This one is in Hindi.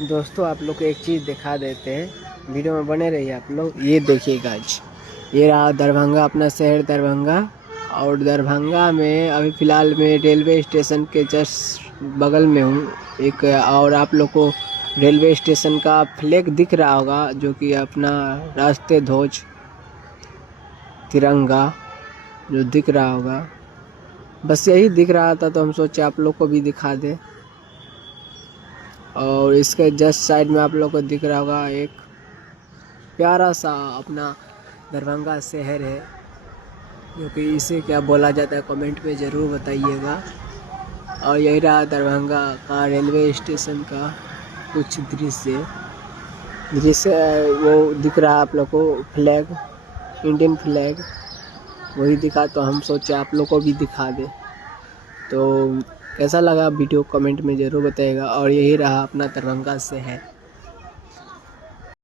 दोस्तों आप लोग को एक चीज़ दिखा देते हैं, वीडियो में बने रहिए आप लोग। ये देखिए गाइस, ये रहा दरभंगा, अपना शहर दरभंगा। और दरभंगा में अभी फ़िलहाल में रेलवे स्टेशन के जस्ट बगल में हूँ एक। और आप लोग को रेलवे स्टेशन का फ्लैग दिख रहा होगा, जो कि अपना राष्ट्रीय ध्वज तिरंगा जो दिख रहा होगा। बस यही दिख रहा था तो हम सोचे आप लोग को भी दिखा दें। और इसके जस्ट साइड में आप लोग को दिख रहा होगा एक प्यारा सा अपना दरभंगा शहर है, जो कि इसे क्या बोला जाता है कमेंट में ज़रूर बताइएगा। और यही रहा दरभंगा का रेलवे स्टेशन का कुछ दृश्य वो दिख रहा है आप लोग को, फ्लैग, इंडियन फ्लैग वही दिखा, तो हम सोचे आप लोग को भी दिखा दे। तो कैसा लगा वीडियो कमेंट में ज़रूर बताइएगा। और यही रहा अपना दरभंगा शहर।